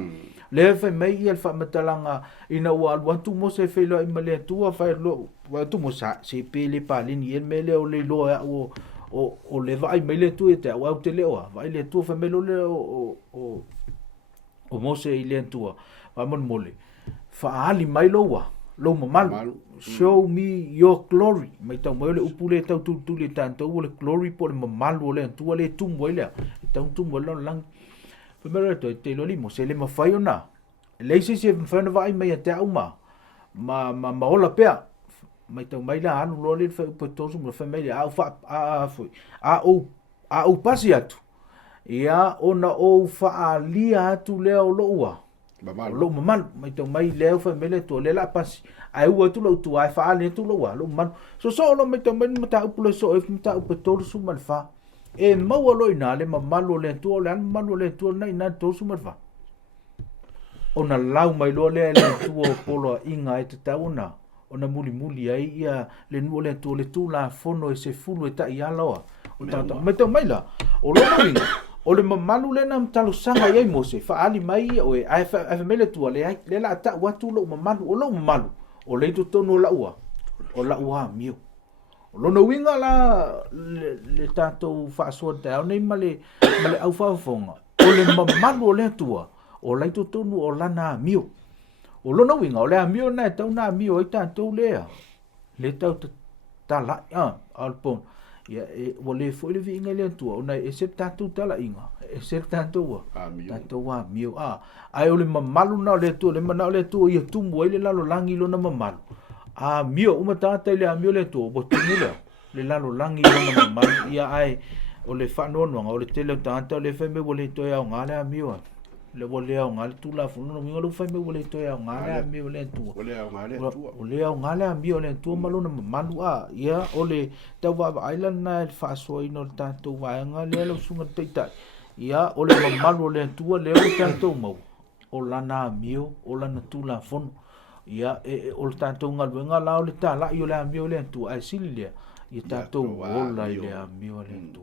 le fe mai ia fa matalanga ina ua al tu mo se fe lo i ma le tua fa lo wa tu mo sa se pe le palini el mele o le lo o le vai mai le tu te wa te le o vai le tu fa melo le o mo se ile tua va mon mole fa ali mai lo wa lo malu show me your glory mai tau mai le upule tau tu le tanto o le glory por malu le tu le tu mo le tau tu mo lo lang primero te lo limo se le ma fai ona le se fa na vai mai te uma ma ola pea mai tau mai la anu lo le fa po tosu mo fa mai a fa a o pasi atu ia ona o fa alia atu le o lo ua lo mamal mai tau mai le fa mele to le la pasi ai ua tu lo tu ai fa ale tu lo wa lo man so lo mai tau mai mata upulo so e mata upo tosu mal fa e mau lo ina le mamalo le tu le an malu le tu na ina tosu mal fa ona lau mai lo le tu polo inga e te tauna ona muli ai ia le nu le tu la fono e se fulu e ta ia loa o tata mai tau mai la o lo inga o le mamalu le na mtalo sanga ia mo se fa ali mai o e ai fa mele tu le la ta watu lo mamalu o le tu tonu la ua o la ua mio o lo no winga la le tato fa so ta nei male au fa fonga o le mamalu o le tua o le tu tonu o lana mio o lo no winga o le mio na tau na mio i tato le tau ta la alpon ia o le foi le vinga le tua ona e se tato ta la inga e se tato wa mio ai o le mamalu na le tu le mana le tu ia tu mo le lalo langi lo na mamalu mio uma tata le mio le tu bo tu le lalo langi lo na mamalu ia ai o le fa no o le tele tata le fe me bo le to ia ngale mio le vole au ngale tu la fu no mingo lu fa me vole to ya ngale mi vole tu ole au ngale tu ole au ngale mi ole tu malu na malu ia ole ta va island na fa so ino ta tu va ngale lo suma teita ia ole malu ole tu le o ta tu mo o la na mi o la na tu la fon ia o ta tu ngal venga la ole ta la yo la mi ole tu ai silia ia ta tu o la ile mi ole tu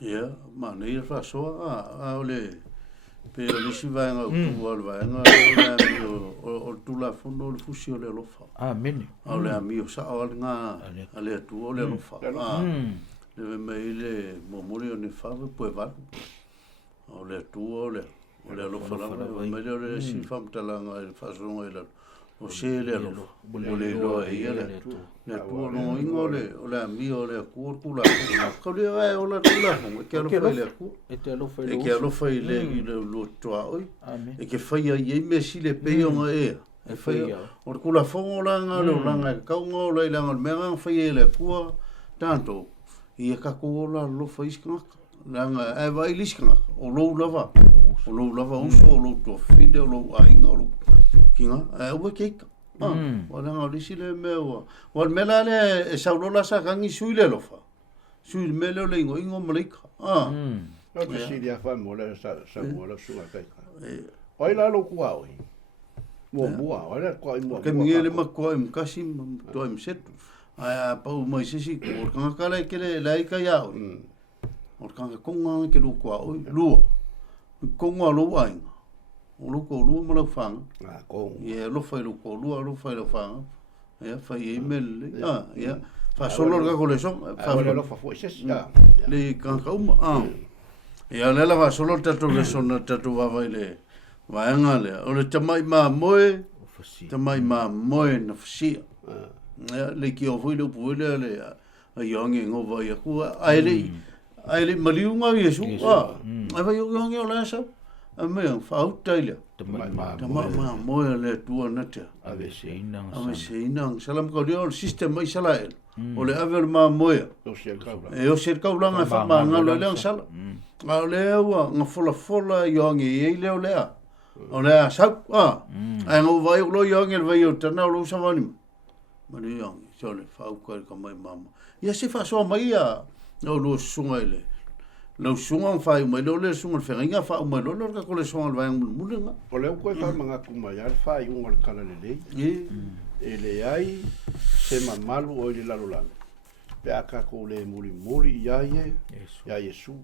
ia ma nei fa so ole pe o lisi vai nga utu o vai nga o tu la fono o fusi o le lofa amen o le amio sa o nga ale tu o le lofa le me ile momori o ne fa po va o le tu o le lofa la me le si fam tala nga fa so nga o se le lofa o le lo e le tu no ingo le amio le ku la ko le vai o la tu la ke lo fa le ku e te lo fa e ke lo fa ile lo toa oi e ke fa ia me si le pe o nga e fa o ku la fo la nga lo langa ka ngo le la nga me nga fa ile ku tanto e ka ko la lo fa iska la nga e va iliska o lo lava o so lo to fide lo ai nga lo kinga e o ke wala nga lisi le mea wal mela le e saulola sa kangi sui le lofa sui le mele o le ingo malika no te si dia fa mo le sa mo le suga kai oi la lo kua oi mo bua oi ko mo ke mingele ma ko im kasim to im set a pa mo sisi ko kanga kala ke le lai ka ya o kanga konga ke lu ko oi lu konga lu ai o lu ko lu mo la fang ko ye lo fa lu ko lu fa lo fang ya fa email ya fa solo ga ko le son fa lo fa fo ses ya le kan ka ya le la va solo tato le son tato va le va ngale o le tamai ma moe na fsi ya le ki o foi le pu le a yonge ngo va ya ku ai le maliunga yesu ai va yonge o la sa a me fa utaila ma moe le tu na te ave seinang salam ko le system mai sala o le aver ma moe o ser kaulanga fa ma ngalo le sala a le wa nga fola yonge e le o le sa ai ngo vai lo yonge vai o tana lo sa mani ma le yonge so le fa ko ka mai mama ya se fa so mai ya no lo sunga Lau sunga fai mai lo le sunga fenga fa mai lo ka ko le sunga vai munga. O le ko fa manga ku mai al fai un al kala le. E le ai se mamalu o le lalolang. Pe aka ko le muri ia Yesu.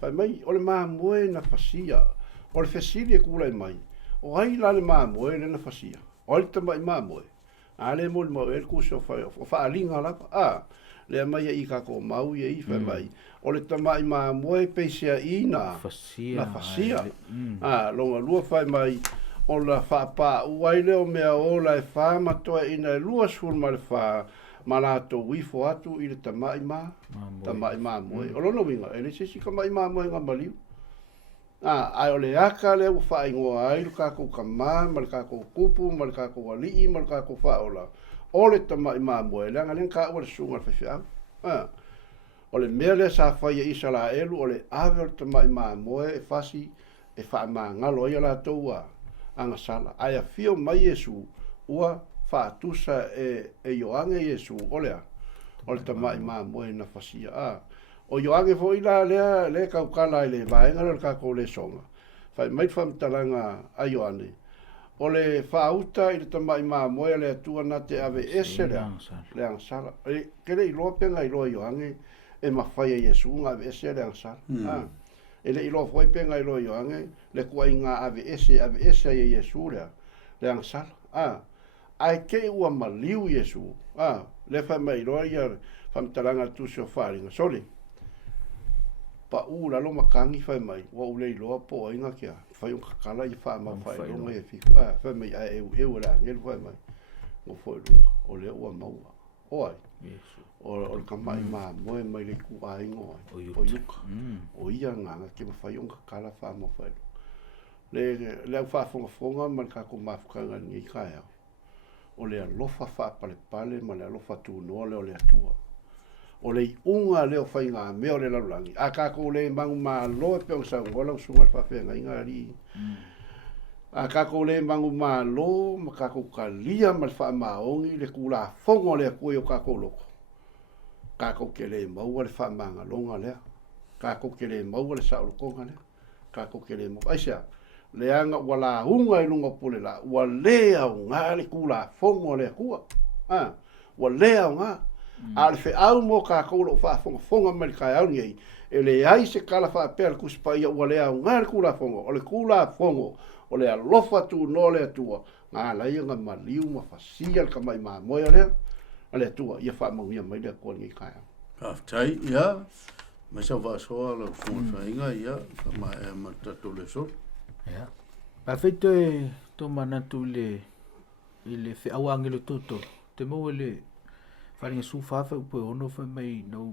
Fai mai o le mamoe na fasia. O le fesili e kula mai. O ai la le mamoe le na fasia. O le tamai mamoe. Ale mo le ku so fa alinga la. Le mai I ka ko mau I fai mai. O le tamai mamoe pe sia ina. Na fasia. Longa lua fai mai. O la fa pa uai leo mea o la e fa matoa ina lua sul ma le fa malato wifo atu I le tamai mamoe. O lono winga. E le sisi ka mai mamoe nga maliu. Ai o le aka le u fa ingoa ai ka ko kama, mal ka ko kupu, mal ka ko wali, mal ka ko fa ola. O le tamai mamoe le nga len ka o le sunga fa fia. O le mele sa fa ia Israelu o le ave o tamai mamoe e fasi e fa mangalo ia la toua anga sala. Ai a fio mai Yesu ua fa tusa e Ioange Yesu o le tamai mamoe na fasia. O Ioange fo ila le kaukala le vaenga le kako le songa. Fai mai famtalanga a Ioane. O le fauta I le tamai mamoe le atua na te ave ese le ansala. Kele ilo penga ilo Ioange e mawhai a Yesu ngā ave ese le ansala. E le ilo foi penga ilo Ioange le kua I ngā ave ese a Yesu le ansala. Ai ke ua maliu Yesu. Le fai mai ilo ia famtalanga tusio wharinga. Soli. Pa la lo makangi fai mai wa ule lo po inga kia fai un kakala I fa ma fai lo mai fi fa mai e la ngel fai mai o foi lo o le ua mau o ai o ka mai ma mai le ku ai ngo o yuka o ia nga ke fai un kakala fa ma fai le fa fonga man ka ko ma fukanga ni kaya o le lofa fa pale ma le lofa tu no le o le atua o le unga leo fai ngā mea o le lalulangi. A kako le mangu mā loa pe o sa ngola sunga fa whenga inga ri. A kako le mangu mā loa ma kako ka lia ma le wha maongi le kula fongo le koe o kako loko. Kako ke le maua le wha manga longa lea. Kako ke le maua le sao lokonga lea. Kako ke le maua. Aisea, le anga wala hunga I lunga pule la. Wa lea o ngā le kula fongo le kua. Wa lea o ngā. Al fe au mo ka ko lo fa fonga mal ka au ni e le ai se kala fa per ku spa ia wale au ngar kula fongo o le kula fongo o le alofa tu no le tua nga la ia nga maliu ma fa sia ka mai ma mo le tua ia fa mo ia mai le ko ni ka tai ia ma sa va so lo funga ia ma to le so ia pa fete to manatu le ile fe au angelo toto te mo le faringa su fafa upo ono fa mai no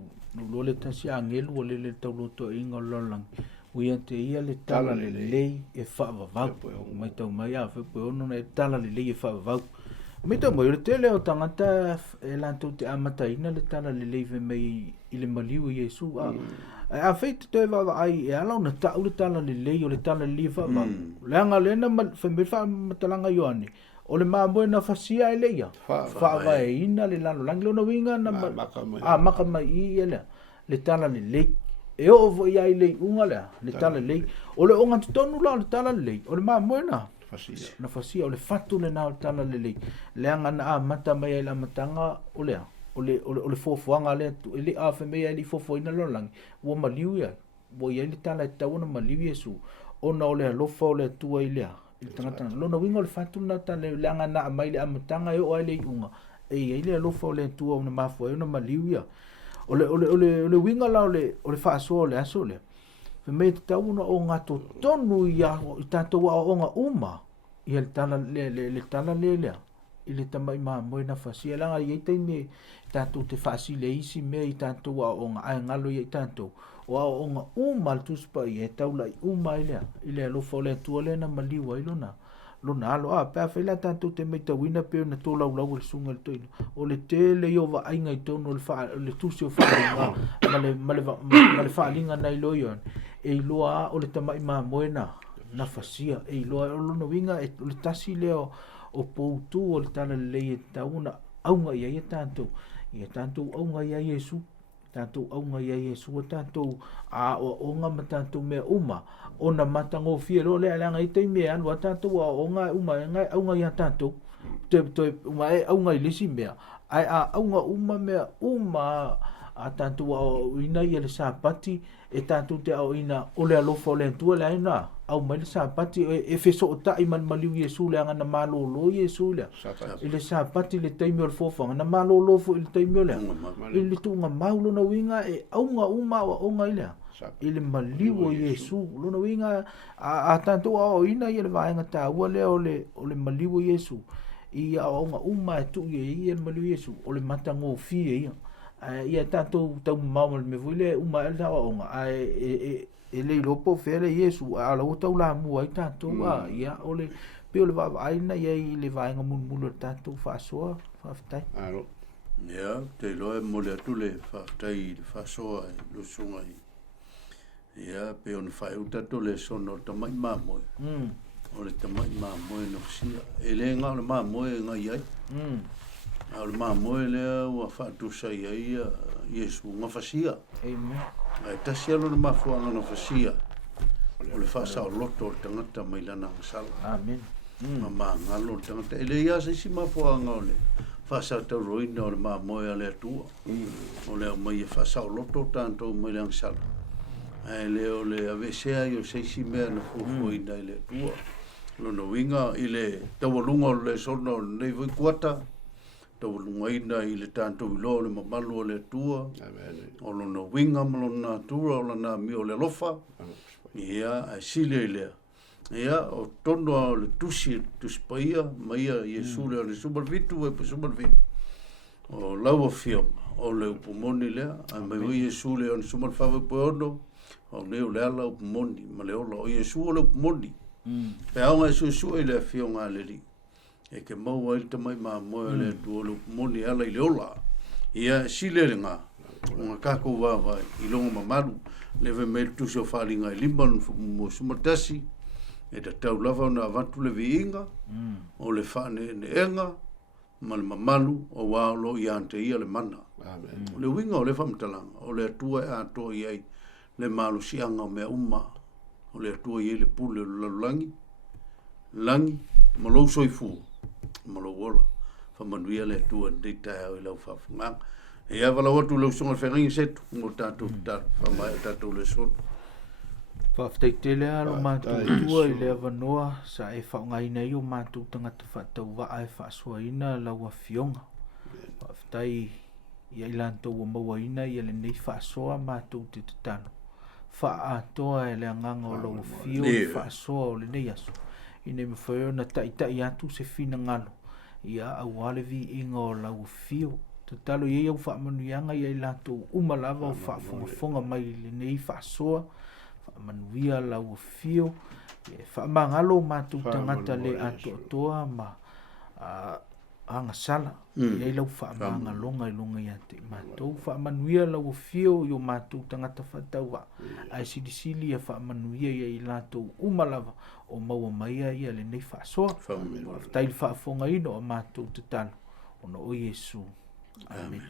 lo le tansi angelu o le taulo to inga lolang uia te ia le tala le lei e fa va mai tau mai a fa po ono e tala le lei e fa va mai tau mai le tele o tangata e lanto te amata ina le tala le lei ve mai ile maliu Yesu a feit te va ai e ala na ta le tala le lei o le tala le fa va le anga le na fa me fa matalanga Ioane o le mamoe na fasia e leia fa vai ina le lalo lang lo no winga na maka mai I ele le tala le lei e o vo ia le unga le tala le o le onga tonu la le tala le lei o le mamoe na fasia o le fatu le na o tala le lei le anga na mata mai la matanga o le fofoanga le ele a fe mai le fofo ina lo lang wo maliu ia wo ia le tala tau na maliu Yesu ona o le lofa o le tua ilea il tangata lo no wingo le fatu na ta le langa na mai le amatanga e o ai le unga e ile lo fo le tu o na mafo e na maliuia ole winga la ole fa so le aso le fe me ta uno o ngato tonu ia tanto wa o nga uma i el tala le tala le ile tamai ma mo na fasia langa i te me tanto te fasi le isi me i tanto wa o nga ai ngalo i tanto o nga uma tu spa i taula uma ile lo fo le tu le na maliwa ilona lona alo pa fa la tanto te me tawina pe na to lau lau sunga to o le tele yo va ai ngai to no le fa le tu se fa male fa linga nai lo yo e loa o le tamai ma moena na fasia e loa o no winga e le tasi leo o poutu o le tala le e tauna aunga ia tanto au ngai ia Yesu tātou aunga ia Iesu, tātou a onga ma tātou mea uma, ona matango fia lo lea langa i te mea anua tātou a onga uma, ngai aunga ia tātou, te uma e aunga i lisi mea, ai a aunga uma mea uma, a tātou a ina ia le sāpati, e tātou te au ina ole alofa ole antua le aina, au mai le sāpati, e feso o tai man maliu Iesu le anga na malolo Iesu le, i le sāpati le taimi o le fofanga, na malolo fo i le taimi o le, i le tunga maulo na winga, e aunga uma o onga i le, i le maliu o Iesu, lo na winga, a tātou a ina ia le vaenga tā ua le o le maliu o Iesu, i a onga uma e tu i le maliu Iesu, o le matango fie ia, ia tātou tau mau me vuile uma e tawa onga e le lopo fere Iesu a la tau la mua i tātou ia ole pe ole va aina ia i le vaenga mulmulu tātou whaasoa whaafitai alo ia te loe mole atu le whaafitai le whaasoa lo sunga ia pe on whae utato le sono tamai mamoe o le tamai mamoe no fsia e le ngā le mamoe ngai ai au le mamoe lea ua whaatusa ia Iesu ngā whasia. Amen. Ai tasi alo na mafuanga na whasia. O le whasa o loto o tangata mai lana ngasala. Amen. Ma ngalo o tangata. E le ia se si mafuanga o le whasa tau roina o le mamoe a le atua. O le au mai e whasa o loto o tanto mai lana ngasala. Ai le o le avesea i o seisi mea na fufuina i le atua. Lona winga i le tawalunga o le sono nei voi kuata. Tau lungaina i le tātou ilo le mamalu o le atua, o lona winga ma lona atua, o lona mi o le lofa, ia a sile i lea. Ia o tono o le tusi paia, ma ia Iesu lea le sumalvitu e pa sumalvitu. O lau a fionga, o le upumoni lea, a mai o Iesu lea le sumalfawe po ono, o leo le ala upumoni, ma leo la o Iesu o le upumoni. Pe aonga Iesu i lea fionga le li. E ke maua i tamai moe le tuolu moni ala i le ola. Ia sile le ngā. Ngā kako wawa i longa mamaru. Lewe me tusi o whalinga i limban mo sumatasi. E ta tau lava na avantu le viinga. O le whane ne enga. Ma le mamalu o wālo i ante ia le mana. O le winga o le whamtalanga. O le atua e atua i ai. Le malu sianga o mea uma. O le atua i ai le pule o lalulangi. Langi. Ma lou soifu. Malo wola fa manuia le tua de ta o le fa funga e ava la watu lo songa feringi set mo tatu ta fa mai tatu le son fa ftaitele alo matu tua i le avanoa sa e fa ngai nei o matu tanga te fa tau wa ai fa soina la wa fionga fa ftai ia ilanto o mawaina ia le nei fa soa matu te tano fa atoa le nganga o lo fio fa soa le nei aso ine me foi na tai atu se fina ngalo ia awale vi ingo la fio te talo ia fa manuianga ia lato uma lava o fa fonga mai le nei fa soa fa manuia la fio fa mangalo matu tangata le ato toa ma anga sala ia lau fa manga longa ia te matou fa manuia la fio yo matu tangata fa tawa ai sidisili ia fa manuia ia lato uma lava o maua maia ia le nei whaasoa. Tai le whaafonga ino o mātou te talo. Ono o Iesu. Amen.